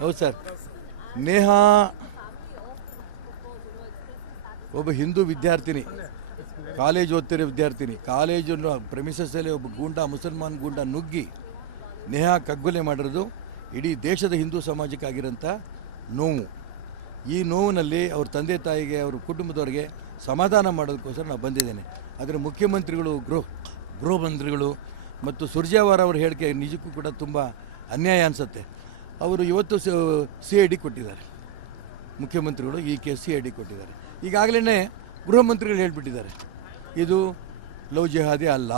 ಹೌದು ಸರ್. ನೇಹಾ ಒಬ್ಬ ಹಿಂದೂ ವಿದ್ಯಾರ್ಥಿನಿ, ಕಾಲೇಜ್ ಓದ್ತಿರೋ ವಿದ್ಯಾರ್ಥಿನಿ. ಕಾಲೇಜನ್ನು ಪ್ರೆಮಿಸಸ್ಸಲ್ಲಿ ಒಬ್ಬ ಗೂಂಡ, ಮುಸಲ್ಮಾನ್ ಗೂಂಡ ನುಗ್ಗಿ ನೇಹಾ ಕಗ್ಗೊಲೆ ಮಾಡಿರೋದು ಇಡೀ ದೇಶದ ಹಿಂದೂ ಸಮಾಜಕ್ಕಾಗಿರೋಂಥ ನೋವು. ಈ ನೋವಿನಲ್ಲಿ ಅವ್ರ ತಂದೆ ತಾಯಿಗೆ, ಅವ್ರ ಕುಟುಂಬದವ್ರಿಗೆ ಸಮಾಧಾನ ಮಾಡೋದಕ್ಕೋಸ್ಕರ ನಾವು ಬಂದಿದ್ದೇನೆ. ಆದರೆ ಮುಖ್ಯಮಂತ್ರಿಗಳು, ಗೃಹ ಮಂತ್ರಿಗಳು ಮತ್ತು ಸುರ್ಜೇವಾಲಾ ಅವರ ಹೇಳಿಕೆ ನಿಜಕ್ಕೂ ಕೂಡ ತುಂಬ ಅನ್ಯಾಯ ಅನಿಸುತ್ತೆ. ಅವರು ಇವತ್ತು CID ಕೊಟ್ಟಿದ್ದಾರೆ, ಮುಖ್ಯಮಂತ್ರಿಗಳು ಈ ಕೇಸ್ CID ಕೊಟ್ಟಿದ್ದಾರೆ. ಈಗಾಗಲೇ ಗೃಹ ಮಂತ್ರಿಗಳು ಹೇಳಿಬಿಟ್ಟಿದ್ದಾರೆ ಇದು ಲವ್ ಜಿಹಾದಿ ಅಲ್ಲ.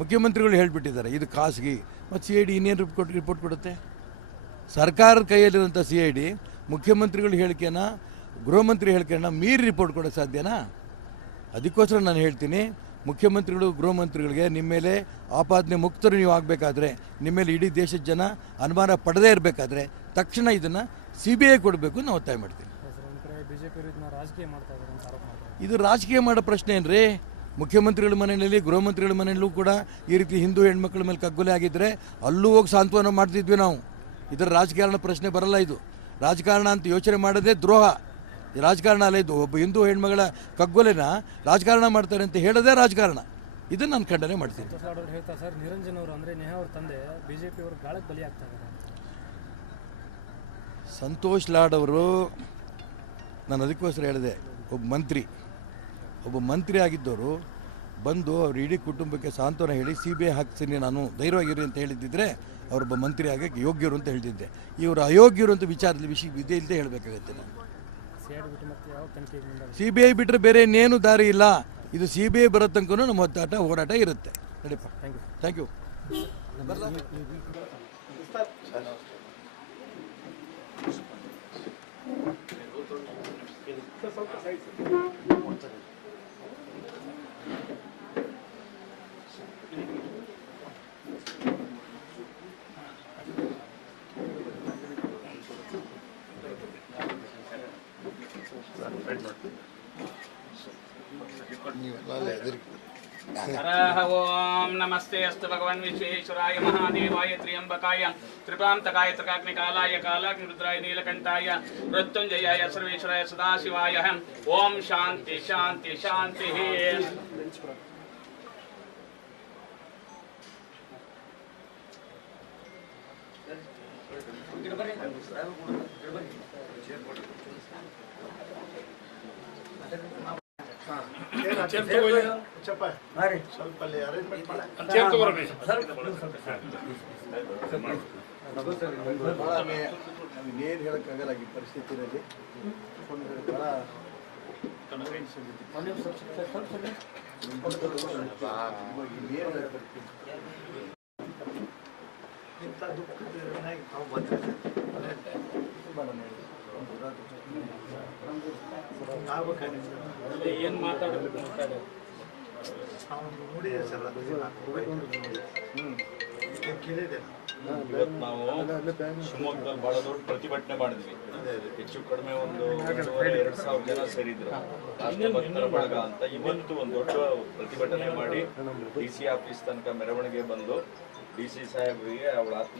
ಮುಖ್ಯಮಂತ್ರಿಗಳು ಹೇಳಿಬಿಟ್ಟಿದ್ದಾರೆ ಇದು ಖಾಸಗಿ. ಮತ್ತು CID ಇನ್ನೇನು ರಿಪೋರ್ಟ್ ಕೊಡುತ್ತೆ? ಸರ್ಕಾರದ ಕೈಯಲ್ಲಿರುವಂಥ CID ಮುಖ್ಯಮಂತ್ರಿಗಳ ಹೇಳಿಕೆನ, ಗೃಹ ಮಂತ್ರಿ ಹೇಳಿಕೆಯನ್ನು ಮೀರಿ ರಿಪೋರ್ಟ್ ಕೊಡೋಕ್ಕೆ ಸಾಧ್ಯನಾ? ಅದಕ್ಕೋಸ್ಕರ ನಾನು ಹೇಳ್ತೀನಿ, ಮುಖ್ಯಮಂತ್ರಿಗಳು, ಗೃಹ ಮಂತ್ರಿಗಳಿಗೆ ನಿಮ್ಮ ಮೇಲೆ ಆಪಾದನೆ ಮುಕ್ತರು ನೀವು ಆಗಬೇಕಾದ್ರೆ, ನಿಮ್ಮ ಮೇಲೆ ಇಡೀ ದೇಶದ ಜನ ಅನುಮಾನ ಪಡದೇ ಇರಬೇಕಾದ್ರೆ ತಕ್ಷಣ ಇದನ್ನು CBI ಕೊಡಬೇಕು ನಾವು ಒತ್ತಾಯ ಮಾಡ್ತೀನಿ. ಇದು ರಾಜಕೀಯ ಮಾಡೋ ಪ್ರಶ್ನೆ ಏನ್ರಿ? ಮುಖ್ಯಮಂತ್ರಿಗಳ ಮನೆಯಲ್ಲಿ, ಗೃಹ ಮಂತ್ರಿಗಳ ಮನೆಯಲ್ಲೂ ಕೂಡ ಈ ರೀತಿ ಹಿಂದೂ ಹೆಣ್ಮಕ್ಳ ಮೇಲೆ ಕಗ್ಗೊಲೆ ಆಗಿದ್ದರೆ ಅಲ್ಲೂ ಹೋಗಿ ಸಾಂತ್ವನ ಮಾಡ್ತಿದ್ವಿ ನಾವು. ಇದರ ರಾಜಕಾರಣ ಪ್ರಶ್ನೆ ಬರಲ್ಲ. ಇದು ರಾಜಕಾರಣ ಅಂತ ಯೋಚನೆ ಮಾಡೋದೇ ದ್ರೋಹ. ರಾಜಕಾರಣ ಅಲ್ಲ ಇದು. ಒಬ್ಬ ಹಿಂದೂ ಹೆಣ್ಮಗಳ ಕಗ್ಗೊಲೆನ ರಾಜಕಾರಣ ಮಾಡ್ತಾರೆ ಅಂತ ಹೇಳೋದೇ ರಾಜಕಾರಣ. ಇದನ್ನು ನಾನು ಖಂಡನೆ ಮಾಡ್ತೀನಿ. ನಿರಂಜನ್ ಅವರು ಅಂದರೆ ನೇಹಾ ಅವ್ರ ತಂದೆ BJP ಅವರು ಗಾಳಕ್ಕೆ ಬಲಿಯಾಗ್ತಾರೆ. ಸಂತೋಷ್ ಲಾಡ್ ಅವರು, ನಾನು ಅದಕ್ಕೋಸ್ಕರ ಹೇಳಿದೆ, ಒಬ್ಬ ಮಂತ್ರಿ ಆಗಿದ್ದವರು ಬಂದು ಅವ್ರ ಇಡೀ ಕುಟುಂಬಕ್ಕೆ ಸಾಂತ್ವನ ಹೇಳಿ CBI ಹಾಕ್ತೀನಿ ನಾನು, ಧೈರ್ಯವಾಗಿರಿ ಅಂತ ಹೇಳಿದ್ದಿದ್ರೆ ಅವರೊಬ್ಬ ಮಂತ್ರಿ ಆಗಕ್ಕೆ ಯೋಗ್ಯರು ಅಂತ ಹೇಳ್ತಿದ್ದೆ. ಇವರು ಅಯೋಗ್ಯರು ಅಂತ ವಿಚಾರದಲ್ಲಿ ವಿಧಿ ಇಲ್ಲದೆ ಹೇಳಬೇಕಾಗತ್ತೆ. ನಾನು CBI ಬಿಟ್ಟರೆ ಬೇರೆ ಇನ್ನೇನು ದಾರಿ ಇಲ್ಲ. ಇದು CBI ಬರೋ ತನಕ ನಮ್ಮ ಹೋರಾಟ ಇರುತ್ತೆ. ನಡೀಪ. Thank you. ओम नमस्ते अस्तु भगवान् विश्वेश्वराय महादेवाय त्र्यंबकाय त्रिपुरांतकाय त्रिकाग्निकालाय कालाग्निरुद्राय नीलकंठाय मृत्युंजयाय सर्वेश्वराय सदाशिवाय ओम शांति शांति शांति। ಇನ್ನೇನು ಹೇಳೋಕ್ಕಾಗಲ್ಲ ಈ ಪರಿಸ್ಥಿತಿಯಲ್ಲಿ. ಇಂಥ ದುಃಖದ ನಾವು ಬಂದಿದ್ದೇವೆ. ಏನು ಮಾತಾಡೋದು ನೋಡಿದೆ ಸರ್, ಕೇಳಿದೆ. ಇವತ್ತು ನಾವು ಶಿವಮೊಗ್ಗದಲ್ಲಿ ಬಹಳ ದೊಡ್ಡ ಪ್ರತಿಭಟನೆ ಮಾಡಿದ್ವಿ. ಹೆಚ್ಚು ಕಡಿಮೆ ಒಂದು 2,000 ಜನ ಸೇರಿದ್ರು. ರಾಷ್ಟ್ರ ಭಕ್ತರ ಬಳಗ ಅಂತ ಇವತ್ತು ಒಂದು ದೊಡ್ಡ ಪ್ರತಿಭಟನೆ ಮಾಡಿ DC ಆಫೀಸ್ ತನಕ ಮೆರವಣಿಗೆ ಬಂದು DC ಸಾಹೇಬರಿಗೆ ಅವಳ ಆತ್ಮ